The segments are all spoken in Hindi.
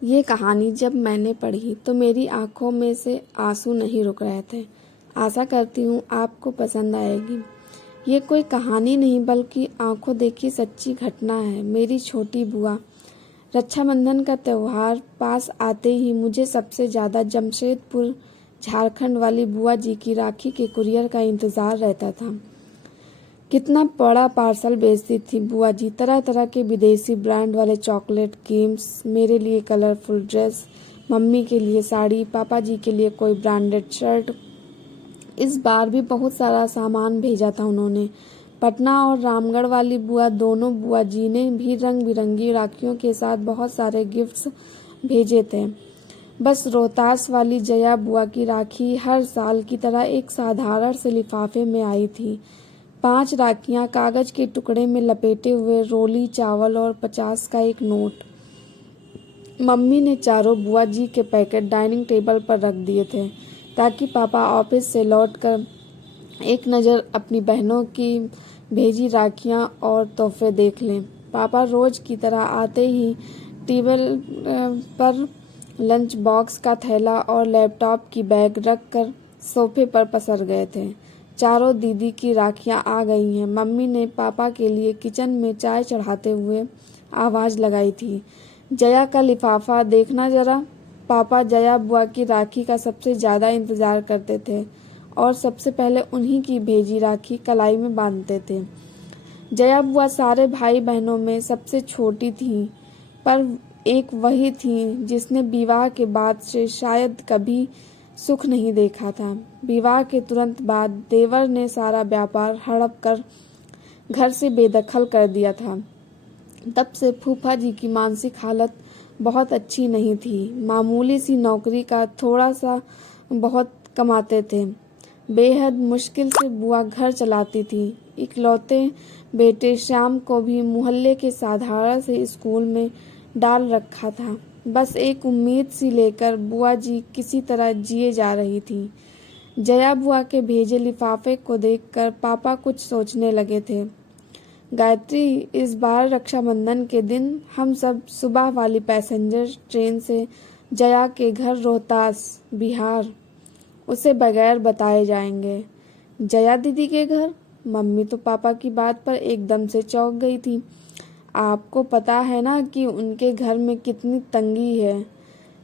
ये कहानी जब मैंने पढ़ी तो मेरी आंखों में से आंसू नहीं रुक रहे थे। आशा करती हूँ आपको पसंद आएगी। ये कोई कहानी नहीं बल्कि आंखों देखी सच्ची घटना है। मेरी छोटी बुआ। रक्षाबंधन का त्यौहार पास आते ही मुझे सबसे ज़्यादा जमशेदपुर झारखंड वाली बुआ जी की राखी के कुरियर का इंतज़ार रहता था। कितना बड़ा पार्सल भेजती थी बुआ जी। तरह तरह के विदेशी ब्रांड वाले चॉकलेट, गेम्स, मेरे लिए कलरफुल ड्रेस, मम्मी के लिए साड़ी, पापा जी के लिए कोई ब्रांडेड शर्ट। इस बार भी बहुत सारा सामान भेजा था उन्होंने। पटना और रामगढ़ वाली बुआ, दोनों बुआ जी ने भी रंग बिरंगी राखियों के साथ बहुत सारे गिफ्ट्स भेजे थे। बस रोहतास वाली जया बुआ की राखी हर साल की तरह एक साधारण से लिफाफे में आई थी। 5 राखियां कागज के टुकड़े में लपेटे हुए, रोली चावल और 50 का एक नोट। मम्मी ने चारों बुआ जी के पैकेट डाइनिंग टेबल पर रख दिए थे ताकि पापा ऑफिस से लौटकर एक नज़र अपनी बहनों की भेजी राखियां और तोहफे देख लें। पापा रोज की तरह आते ही टेबल पर लंच बॉक्स का थैला और लैपटॉप की बैग रख कर सोफे पर पसर गए थे। चारों दीदी की राखियां आ गई हैं। मम्मी ने पापा के लिए किचन में चाय चढ़ाते हुए आवाज़ लगाई थी, जया का लिफाफा देखना जरा। पापा जया बुआ की राखी का सबसे ज़्यादा इंतज़ार करते थे और सबसे पहले उन्हीं की भेजी राखी कलाई में बांधते थे। जया बुआ सारे भाई बहनों में सबसे छोटी थी, पर एक वही थी जिसने विवाह के बाद से शायद कभी सुख नहीं देखा था। विवाह के तुरंत बाद देवर ने सारा व्यापार हड़प कर घर से बेदखल कर दिया था। तब से फूफा जी की मानसिक हालत बहुत अच्छी नहीं थी। मामूली सी नौकरी का थोड़ा सा बहुत कमाते थे। बेहद मुश्किल से बुआ घर चलाती थी। इकलौते बेटे श्याम को भी मोहल्ले के साधारण से स्कूल में डाल रखा था। बस एक उम्मीद सी लेकर बुआ जी किसी तरह जिए जा रही थी। जया बुआ के भेजे लिफाफे को देखकर पापा कुछ सोचने लगे थे। गायत्री, इस बार रक्षाबंधन के दिन हम सब सुबह वाली पैसेंजर ट्रेन से जया के घर रोहतास, बिहार, उसे बगैर बताए जाएंगे। जया दीदी के घर? मम्मी तो पापा की बात पर एकदम से चौंक गई थी। आपको पता है ना कि उनके घर में कितनी तंगी है।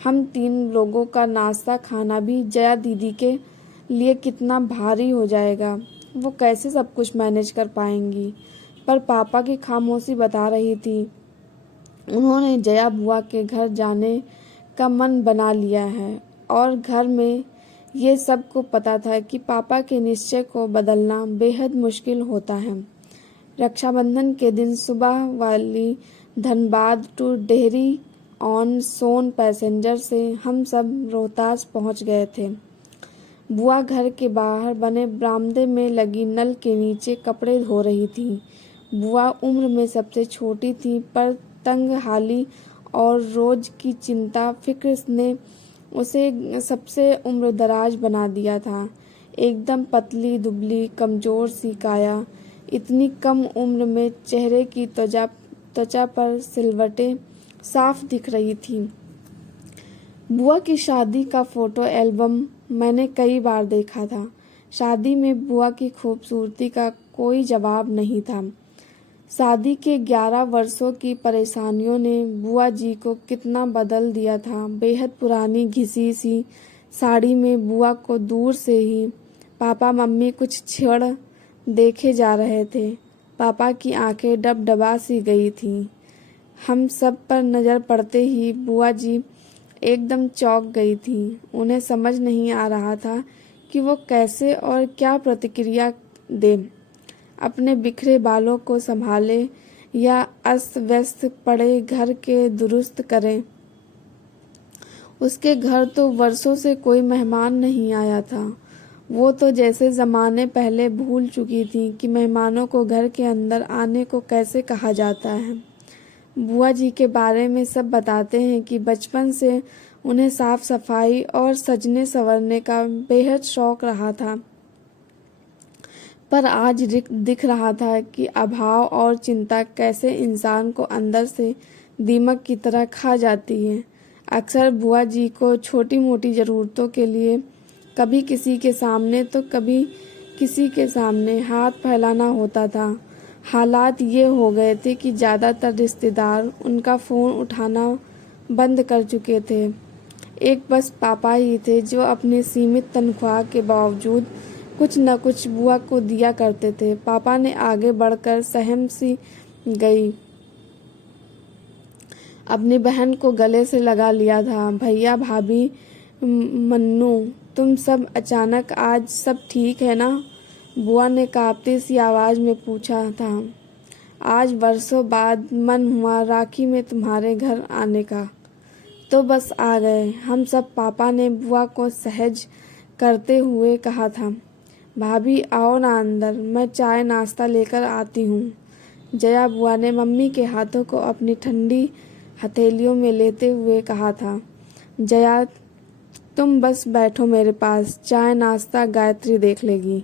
हम 3 लोगों का नाश्ता खाना भी जया दीदी के लिए कितना भारी हो जाएगा। वो कैसे सब कुछ मैनेज कर पाएंगी? पर पापा की खामोशी बता रही थी। उन्होंने जया बुआ के घर जाने का मन बना लिया है और घर में ये सबको पता था कि पापा के निश्चय को बदलना बेहद मुश्किल होता है। रक्षाबंधन के दिन सुबह वाली Dhanbad to Dehri on Sone passenger से हम सब रोहतास पहुंच गए थे। बुआ घर के बाहर बने बरामदे में लगी नल के नीचे कपड़े धो रही थी। बुआ उम्र में सबसे छोटी थी, पर तंग हाली और रोज की चिंता फिक्र ने उसे सबसे उम्रदराज बना दिया था। एकदम पतली दुबली कमजोर सी काया। इतनी कम उम्र में चेहरे की त्वचा पर सिलवटें साफ दिख रही थी। बुआ की शादी का फोटो एल्बम मैंने कई बार देखा था। शादी में बुआ की खूबसूरती का कोई जवाब नहीं था। शादी के 11 वर्षों की परेशानियों ने बुआ जी को कितना बदल दिया था। बेहद पुरानी घिसी सी साड़ी में बुआ को दूर से ही पापा मम्मी कुछ क्षण देखे जा रहे थे। पापा की आंखें डबडबा सी गई थीं। हम सब पर नज़र पड़ते ही बुआ जी एकदम चौंक गई थी। उन्हें समझ नहीं आ रहा था कि वो कैसे और क्या प्रतिक्रिया दे। अपने बिखरे बालों को संभाले या अस्त व्यस्त पड़े घर के दुरुस्त करें। उसके घर तो वर्षों से कोई मेहमान नहीं आया था। वो तो जैसे ज़माने पहले भूल चुकी थी कि मेहमानों को घर के अंदर आने को कैसे कहा जाता है। बुआ जी के बारे में सब बताते हैं कि बचपन से उन्हें साफ सफाई और सजने संवरने का बेहद शौक रहा था, पर आज दिख रहा था कि अभाव और चिंता कैसे इंसान को अंदर से दीमक की तरह खा जाती है। अक्सर बुआ जी को छोटी मोटी ज़रूरतों के लिए कभी किसी के सामने तो कभी किसी के सामने हाथ फैलाना होता था। हालात ये हो गए थे कि ज़्यादातर रिश्तेदार उनका फ़ोन उठाना बंद कर चुके थे। एक बस पापा ही थे जो अपनी सीमित तनख्वाह के बावजूद कुछ न कुछ बुआ को दिया करते थे। पापा ने आगे बढ़कर सहम सी गई अपनी बहन को गले से लगा लिया था। भैया भाभी, मन्नू, तुम सब अचानक आज सब ठीक है ना? बुआ ने कांपती सी आवाज़ में पूछा था। आज वर्षों बाद मन हुआ राखी में तुम्हारे घर आने का, तो बस आ गए हम सब, पापा ने बुआ को सहज करते हुए कहा था। भाभी आओ ना अंदर, मैं चाय नाश्ता लेकर आती हूँ। जया बुआ ने मम्मी के हाथों को अपनी ठंडी हथेलियों में लेते हुए कहा था। जया तुम बस बैठो मेरे पास, चाय नाश्ता गायत्री देख लेगी।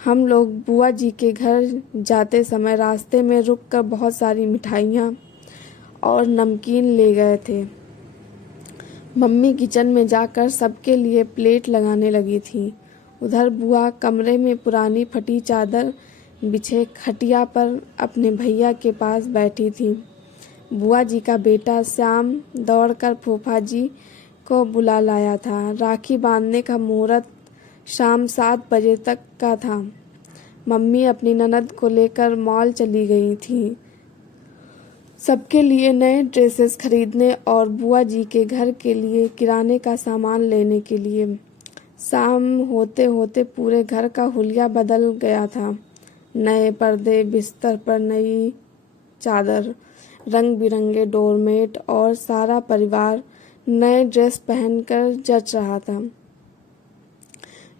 हम लोग बुआ जी के घर जाते समय रास्ते में रुककर बहुत सारी मिठाइयाँ और नमकीन ले गए थे। मम्मी किचन में जाकर सबके लिए प्लेट लगाने लगी थी। उधर बुआ कमरे में पुरानी फटी चादर बिछे खटिया पर अपने भैया के पास बैठी थी। बुआ जी का बेटा श्याम दौड़कर फूफा जी को बुला लाया था। राखी बांधने का मुहूर्त शाम 7 बजे तक का था। मम्मी अपनी ननद को लेकर मॉल चली गई थी, सबके लिए नए ड्रेसेस खरीदने और बुआ जी के घर के लिए किराने का सामान लेने के लिए। शाम होते होते पूरे घर का हुलिया बदल गया था। नए पर्दे, बिस्तर पर नई चादर, रंग बिरंगे डोरमेट और सारा परिवार नए ड्रेस पहनकर जच रहा था।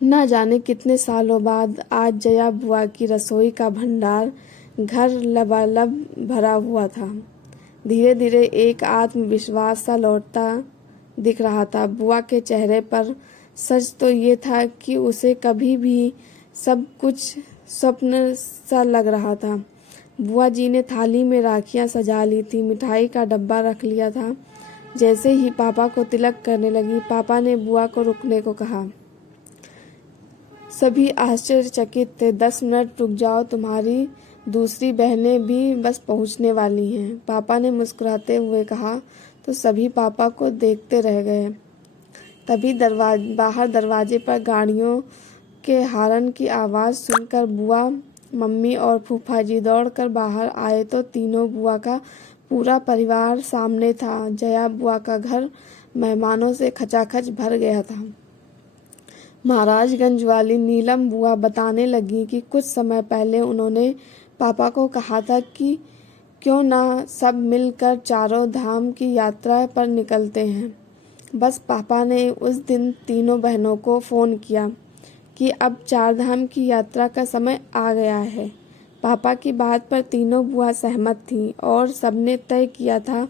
न जाने कितने सालों बाद आज जया बुआ की रसोई का भंडार घर लबालब भरा हुआ था। धीरे धीरे एक आत्मविश्वास सा लौटता दिख रहा था बुआ के चेहरे पर। सच तो ये था कि उसे कभी भी सब कुछ स्वप्न सा लग रहा था। बुआ जी ने थाली में राखियां सजा ली थी, मिठाई का डब्बा रख लिया था। जैसे ही पापा को तिलक करने लगी, पापा ने बुआ को रुकने को कहा। सभी आश्चर्यचकित थे। 10 मिनट रुक जाओ, तुम्हारी दूसरी बहनें भी बस पहुंचने वाली हैं, पापा ने मुस्कुराते हुए कहा। तो सभी पापा को देखते रह गए। तभी बाहर दरवाजे पर गाड़ियों के हॉर्न की आवाज़ सुनकर बुआ, मम्मी और फूफा जी दौड़कर बाहर आए तो तीनों बुआ का पूरा परिवार सामने था। जया बुआ का घर मेहमानों से खचाखच भर गया था। महाराजगंज वाली नीलम बुआ बताने लगी कि कुछ समय पहले उन्होंने पापा को कहा था कि क्यों ना सब मिलकर चारों धाम की यात्रा पर निकलते हैं। बस पापा ने उस दिन तीनों बहनों को फ़ोन किया कि अब 4 धाम की यात्रा का समय आ गया है। पापा की बात पर तीनों बुआ सहमत थीं और सबने तय किया था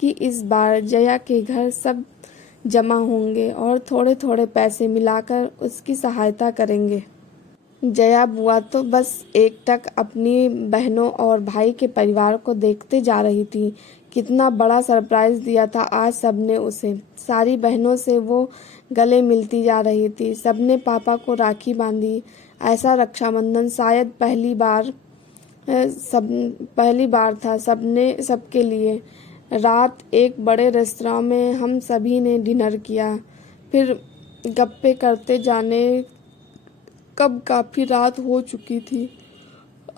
कि इस बार जया के घर सब जमा होंगे और थोड़े थोड़े पैसे मिलाकर उसकी सहायता करेंगे। जया बुआ तो बस एकटक अपनी बहनों और भाई के परिवार को देखते जा रही थी। कितना बड़ा सरप्राइज दिया था आज सबने उसे। सारी बहनों से वो गले मिलती जा रही थी। सबने पापा को राखी बांधी। ऐसा रक्षाबंधन शायद पहली बार था सबके लिए। रात एक बड़े रेस्तरां में हम सभी ने डिनर किया, फिर गप्पे करते जाने कब काफ़ी रात हो चुकी थी।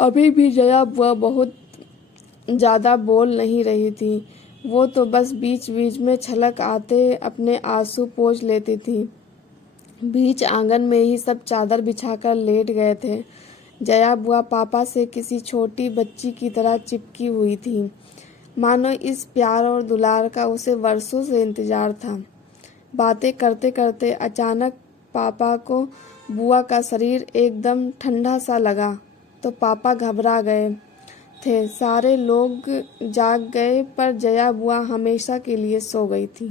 अभी भी जया बुआ बहुत ज़्यादा बोल नहीं रही थी। वो तो बस बीच बीच में छलक आते अपने आंसू पोंछ लेती थी। बीच आंगन में ही सब चादर बिछाकर लेट गए थे। जया बुआ पापा से किसी छोटी बच्ची की तरह चिपकी हुई थी, मानो इस प्यार और दुलार का उसे वर्षों से इंतजार था। बातें करते करते अचानक पापा को बुआ का शरीर एकदम ठंडा सा लगा तो पापा घबरा गए थे। सारे लोग जाग गए पर जया बुआ हमेशा के लिए सो गई थी।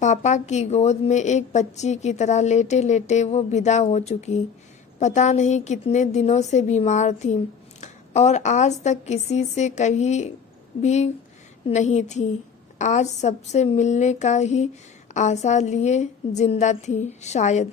पापा की गोद में एक बच्ची की तरह लेटे लेटे वो विदा हो चुकी। पता नहीं कितने दिनों से बीमार थी और आज तक किसी से कभी भी नहीं थी। आज सबसे मिलने का ही आशा लिए जिंदा थी शायद।